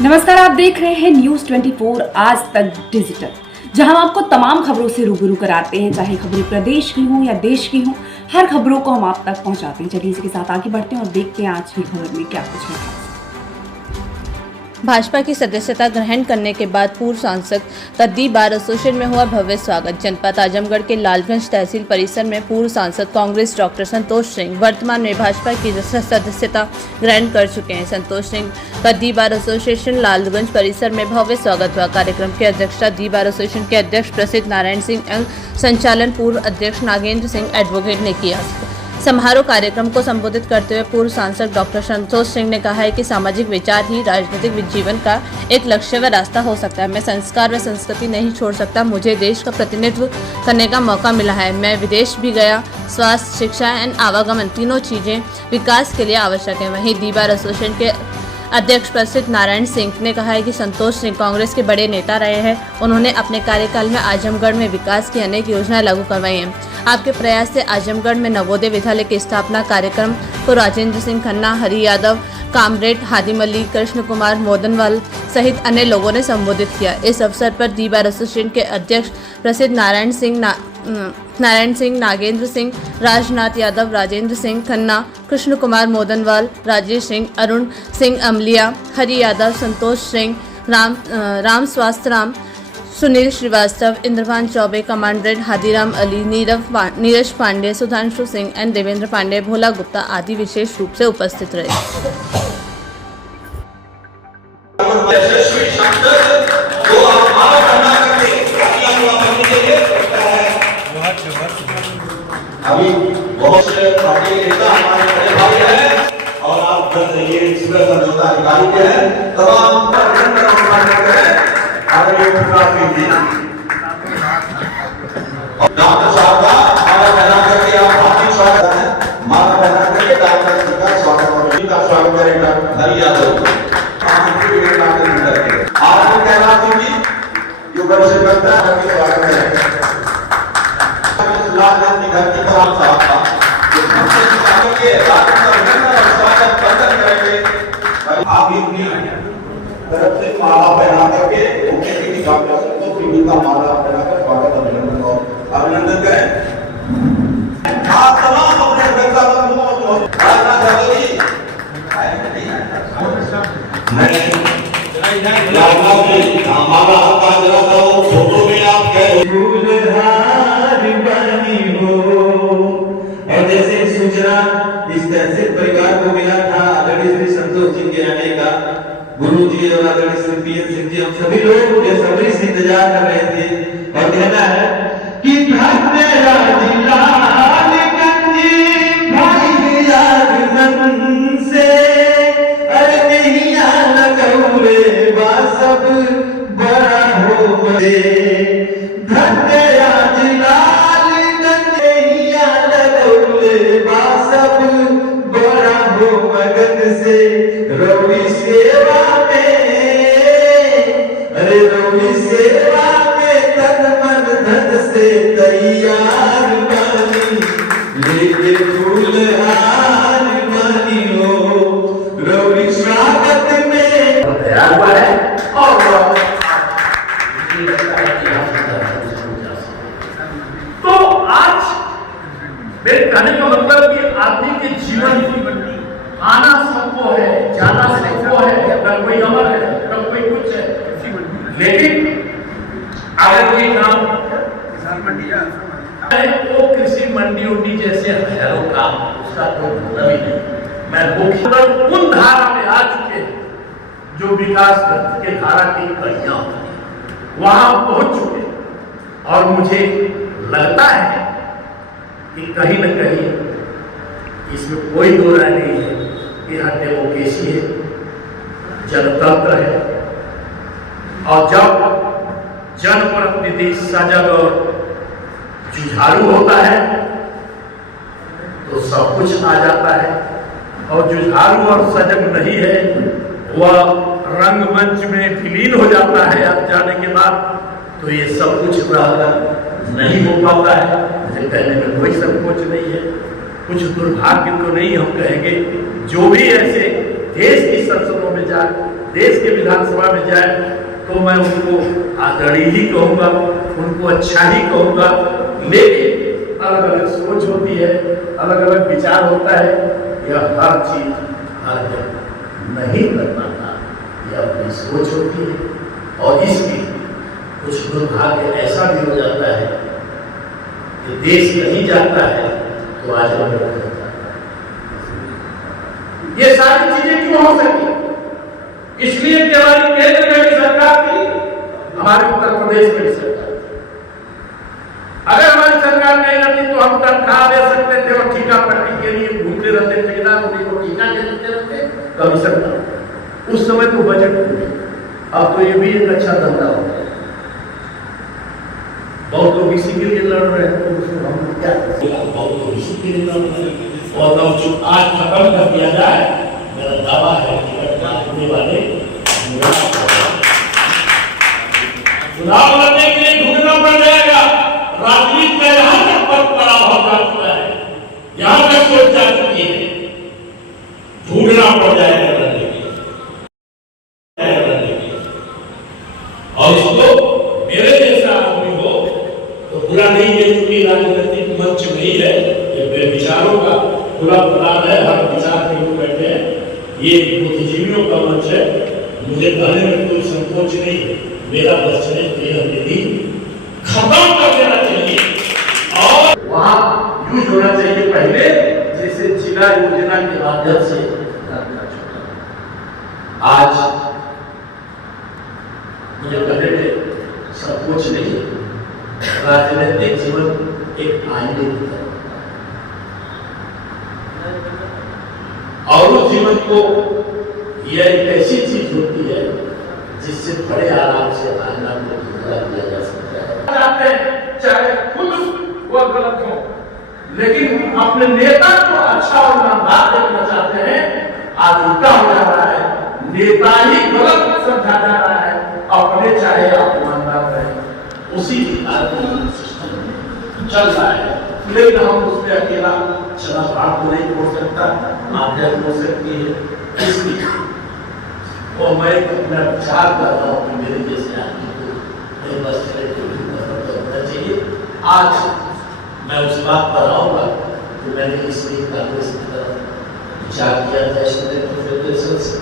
नमस्कार, आप देख रहे हैं न्यूज 24 आज तक डिजिटल, जहां हम आपको तमाम खबरों से रूबरू कराते हैं, चाहे खबरें प्रदेश की हों या देश की हों। हर खबरों को हम आप तक पहुंचाते हैं। चलिए इसी के साथ आगे बढ़ते हैं और देखते हैं आज की खबर में क्या कुछ है। भाजपा की सदस्यता ग्रहण करने के बाद पूर्व सांसद कद्दी बार एसोसिएशन में हुआ भव्य स्वागत। जनपद आजमगढ़ के लालगंज तहसील परिसर में पूर्व सांसद कांग्रेस डॉक्टर संतोष सिंह वर्तमान में भाजपा की सदस्यता ग्रहण कर चुके हैं। संतोष सिंह कद्दी बार एसोसिएशन लालगंज परिसर में भव्य स्वागत हुआ। कार्यक्रम की अध्यक्षता दी बार एसोसिएशन के अध्यक्ष प्रसिद्ध नारायण सिंह, संचालन पूर्व अध्यक्ष नागेंद्र सिंह एडवोकेट ने किया। समारोह कार्यक्रम को संबोधित करते हुए पूर्व सांसद डॉक्टर संतोष सिंह ने कहा है कि सामाजिक विचार ही राजनीतिक जीवन का एक लक्ष्य व रास्ता हो सकता है। मैं संस्कार व संस्कृति नहीं छोड़ सकता। मुझे देश का प्रतिनिधित्व करने का मौका मिला है। मैं विदेश भी गया। स्वास्थ्य, शिक्षा एवं आवागमन तीनों चीजें विकास के लिए आवश्यक है। वहीं दी बार एसोसिएशन के अध्यक्ष प्रसिद्ध नारायण सिंह ने कहा है कि संतोष सिंह कांग्रेस के बड़े नेता रहे हैं। उन्होंने अपने कार्यकाल में आजमगढ़ में विकास की अनेक योजनाएं लागू करवाई हैं। आपके प्रयास से आजमगढ़ में नवोदय विद्यालय की स्थापना कार्यक्रम को राजेंद्र सिंह खन्ना, हरि यादव, कामरेड हादी मलिक, कृष्ण कुमार मोदनवाल सहित अन्य लोगों ने संबोधित किया। इस अवसर पर दी बार एसोसिएशन के अध्यक्ष प्रसिद्ध नारायण सिंह, नागेंद्र सिंह, राजनाथ यादव, राजेंद्र सिंह खन्ना, कृष्ण कुमार मोदनवाल, राजेश सिंह, अरुण सिंह अमलिया, हरि यादव, संतोष सिंह, राम स्वास्थ्य राम, सुनील श्रीवास्तव, इंद्रभान चौबे, कमांडरेड हादीराम अली, नीरज पांडे, सुधांशु सिंह एंड देवेंद्र पांडे, भोला गुप्ता आदि विशेष रूप से उपस्थित रहे। अभी बहुत से पार्टी के नेता हमारे बड़े भाई हैं और आप जब ये सिविल समझौता अधिकारी के हैं तमाम डॉक्टर साहब का माला पहना करके आप हार्दिक स्वागत है। माला पहना करके डॉक्टर जी का स्वागत करें। डॉक्टर हरि यादव आप कहना चाहिए जो बड़े से बनता है स्वागत करें। की धरती पर आप आप अपनी तरफ से माला पहना करके मुख्यमंत्री डॉक्टर संतोष सिंह का माला पहनाकर स्वागत अभिनंदन करें। आप तमाम अपने माला फोटो में आप इस तहसील परिवार को मिला था आदरणीय श्री संतोष सिंह के आने का। गुरु जी और आदरणीय श्री पीएन सिंह जी, हम सभी लोग बेसब्री से इंतजार कर रहे थे। और कहना है कि से अरे कहिया लगौरे बा सब बड़ा हो बे तैयार बानी लेके फूल हार बानी हो रौड़ी स्वागत में तैयार हुआ है। और तो आज मेरे कहने का मतलब कि आदमी के जीवन आना सबको है, जाना सबको है, न कोई अमर है न कोई कुछ है। लेकिन अगर कोई काम वो कृषि मंडी उंडी जैसे हजारों काम उसका कोई मतलब ही नहीं। मैं मुख्य उन धारा में आ चुके जो विकास के धारा की कड़ियां वहां पहुंच चुके और मुझे लगता है कि कहीं न कहीं इसमें कोई दो राय नहीं है कि यह डेमोक्रेसी है, जनतंत्र है। और जब जनप्रतिनिधि सजग और जुझारू होता है तो सब कुछ आ जाता है, और जुझारू और सजग नहीं है वह रंगमंच में विलीन हो जाता है। अब जाने के बाद तो ये सब कुछ नहीं हो पाता है। मुझे कहने में कोई संकोच नहीं है, कुछ दुर्भाग्य तो नहीं हम कहेंगे। जो भी ऐसे देश की संसदों में जा देश के विधानसभा में जाए तो मैं उनको आदरणीय ही कहूँगा, उनको अच्छा ही कहूँगा। लेकिन अलग अलग सोच होती है, अलग अलग विचार होता है, यह हर चीज हर जगह नहीं कर पाता, यह अपनी सोच होती है। और इसमें कुछ दुर्भाग्य ऐसा भी हो जाता है कि देश नहीं जाता है तो आज हम लोग नहीं जाता है। ये सारी चीजें क्यों हो सकी? इसलिए कि हमारी केंद्र में भी सरकार थी, हमारे उत्तर प्रदेश में भी सरकार थी। अगर हमारी सरकार नहीं रहती तो हम तनख्वाह दे सकते थे और ठीका पट्टी के लिए घूमते रहते, ठेकेदार को ठीका देते रहते, कभी सरकार। उस समय तो बजट पूरे, अब तो ये भी एक अच्छा धंधा हो गया। बहुत लोग इसी के लिए लड़ रहे हैं, तो उसमें हम क्या करें? बहुत लोग इसी के लिए लड़ रहे हैं। और अब जो आज खत्म कर दिया जाए, मेरा दावा है कि होने वाले चुनाव लड़ने के लिए ढूंढना पड़ जाएगा। राजनीति का यहाँ तक पद पड़ा जा चुका है, यहाँ तक सोच जा चुकी है, ढूंढना पड़ जाएगा लड़ने के लिए। और इसको मेरे जैसा आदमी हो तो बुरा नहीं है, क्योंकि राजनीतिक मंच नहीं है, ये विचारों का खुला मैदान है, हर विचार के लोग बैठे हैं, ये बुद्धिजीवियों का मंच है। मुझे कहने में कोई संकोच नहीं है, मेरा दर्शन विधि खत्म कर देना चाहिए और वहां यूज होना चाहिए पहले, जैसे जिला योजना के माध्यम से आज मुझे कहने में संकोच नहीं है। राजनीतिक जीवन एक आईने की तरह और उस जीवन को यह एक ऐसी चीज होती है जिससे बड़े आराम से आईना को धुंधला किया जा सकता है। चाहते हैं चाहे खुद वह गलत हो, लेकिन अपने नेता को अच्छा और ईमानदार देखना चाहते हैं। आज उल्टा हो जा रहा है, नेता ही गलत समझा जा रहा है, अपने चाहे आप ईमानदार रहे, उसी की सिस्टम चल रहा है। लेकिन हम उसमें अकेला चला भाग को नहीं छोड़ सकता, आज्ञा हो सकती है। इसलिए और मैं अपना विचार कर रहा हूँ कि मेरे जैसे आदमी को बस करना चाहिए। आज मैं उस बात पर आऊँगा कि मैंने इसलिए कांग्रेस की तरफ विचार किया था से,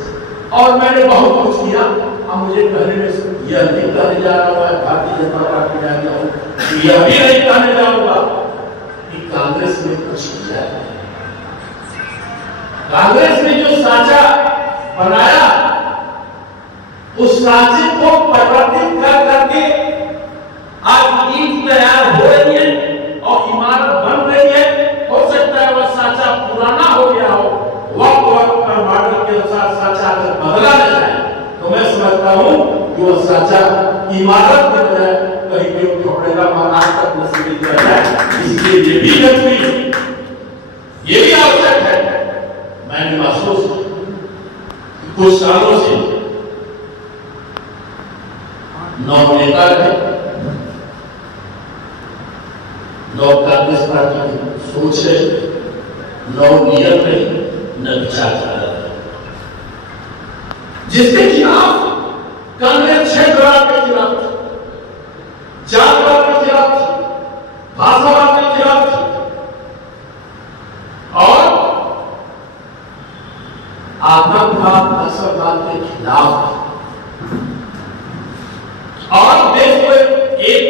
और मैंने बहुत कुछ किया। अब मुझे कहने में यह नहीं कहने जा रहा है भारतीय जनता पार्टी में आ गया हूँ, यह भी नहीं कहने जाऊंगा कि कांग्रेस ने कुछ किया है। कांग्रेस ने जो साझा बनाया, उस साझे को परिवर्तित कर करके आज ईंट तैयार हो रही है और इमारत बन रही है। हो सकता है वह साझा पुराना हो गया हो, वक्त पर मॉडल के अनुसार साझा अगर बदला न जाए तो मैं समझता हूं कि वह साझा इमारत बन जाए, कहीं कोई झोपड़े का मकान तक नसीब दिया जाए। इसलिए ये भी जरूरी है, ये भी आवश्यक है। मैंने महसूस कुछ सालों से 9 नेता रहे, 9 कांग्रेस पार्टी की सोच रहे, 9 नियत रहे, न विचारधारा रहे, जिसके खिलाफ कांग्रेस क्षेत्रवाद के खिलाफ थी, जातवाद के खिलाफ थी, भाषावाद के खिलाफ थी और आतंकवाद नस्लवाद के खिलाफ थी। और देश को एक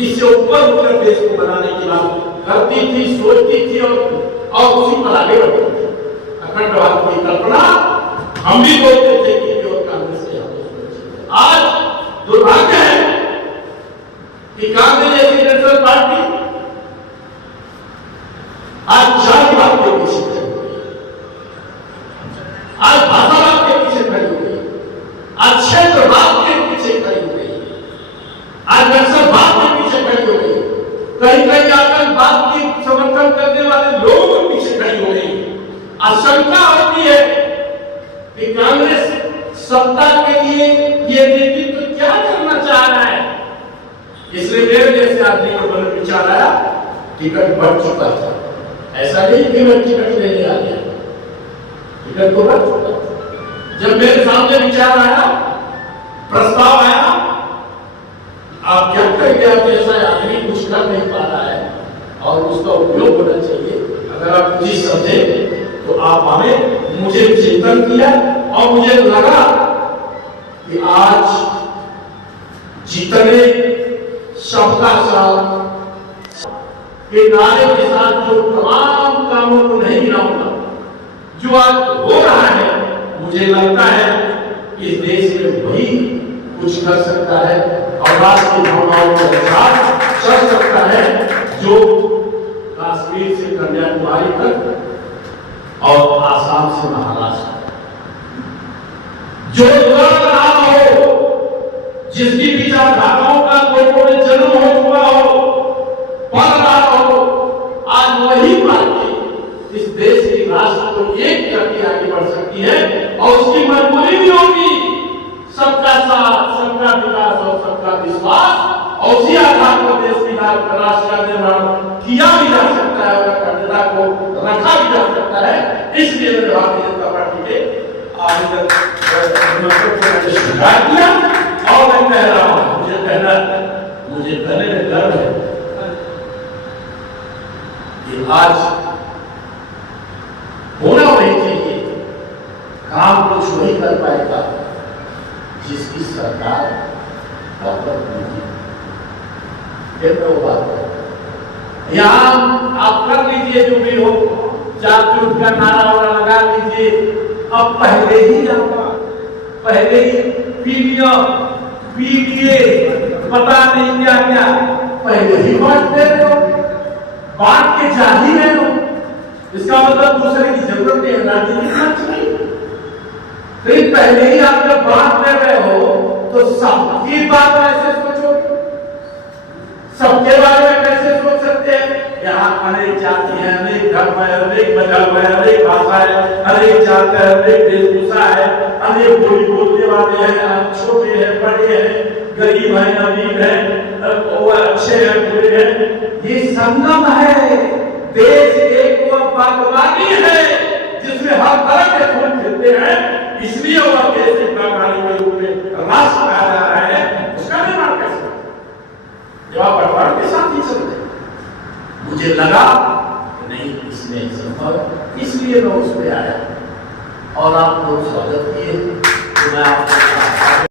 इससे ऊपर होकर देश को बनाने की बात करती थी, सोचती थी और उसी पर आगे बढ़ती थी। अखंडवाद की कल्पना हम भी बोलते थे कि जो कांग्रेस के आज दुर्भाग्य है कि कांग्रेस जैसी नेशनल पार्टी आज जातिवाद के पीछे खड़ी हो गई, आज भाषावाद के पीछे खड़ी हो गई, आज क्षेत्रवाद के पीछे खड़ी हो गई, आज नक्सलवाद के पीछे खड़ी हो गई, कहीं कहीं आतंकवाद की समर्थन करने वाले लोगों के पीछे खड़ी हो गई। आशंका होती है कि कांग्रेस सत्ता के लिए ये नेतृत्व क्या करना चाह रहा है। इसलिए मेरे जैसे आदमी को मन विचार आया, टिकट बढ़ चुका था, ऐसा नहीं कि मैं टिकट लेने आ गया, टिकट तो बढ़ चुका था। जब मेरे सामने विचार आया, प्रस्ताव आया, आप क्या कहेंगे? आप जैसा आदमी कुछ कर नहीं पा रहा है और उसका उपयोग होना चाहिए। अगर आप चीज समझे तो आप हमें, मुझे चिंतन किया और मुझे लगा कि आज जितने सबका साथ के नारे के साथ जो तमाम कामों को नहीं गिनाऊंगा, जो आज हो रहा है, मुझे लगता है इस देश में वही कुछ कर सकता है और राष्ट्र की भावनाओं के साथ चल सकता है, जो कश्मीर से कन्याकुमारी तक और आसाम से महाराष्ट्र, जो लड़ रहा हो, जिसकी विचारधाराओं का लोगों में जन्म हो चुका हो, पढ़ रहा हो, आज वही पार्टी इस देश की राष्ट्र को एक करके आगे बढ़ सकती है और उसकी मजबूरी भी होगी सबका साथ, सबका विकास और सबका विश्वास, और उसी आधार पर देश की राष्ट्र का निर्माण किया भी जा सकता है और अखंडता को रखा भी जा सकता है। इसलिए मैंने भारतीय जनता पार्टी के आवेदन को स्वीकार किया और मैं कह रहा हूं, मुझे कहने में गर्व है कि आज होना वही चाहिए, काम कुछ वही कर पाएगा जिसकी सरकार यहां आप कर लीजिए जो भी हो, 4 जुट का नारा वाला लगा लीजिए। अब पहले ही आपका, पहले ही पीडीए पता नहीं क्या क्या पहले ही बांट दे रहे हो, बांट के जा ही रहे हो। इसका मतलब दूसरे की जरूरत नहीं है, राजनीति फिर पहले ही आप जब बात कर रहे हो तो सबकी बात ऐसे सोचो, सबके बारे में कैसे सोच सकते हैं? यहाँ अनेक जाति है, अनेक धर्म है, अनेक मजहब है, अनेक भाषा है, अनेक जात है, अनेक वेशभूषा है, अनेक बोली बोलने वाले हैं, छोटे हैं, बड़े हैं, गरीब हैं, अमीर हैं, वो अच्छे हैं, बुरे हैं। ये संगम है, देश एक बागवानी है जिसमें हर तरह के फूल खिलते हैं। इसलिए वह देश एक बागवानी के रूप में राष्ट्र कहा जा रहा है। उसका निर्माण कैसे? जब आप परिवार के साथ ही चलते, मुझे लगा नहीं इसमें संभव है, इसलिए मैं उस पर आया और आप लोग स्वागत किए। तो मैं आपको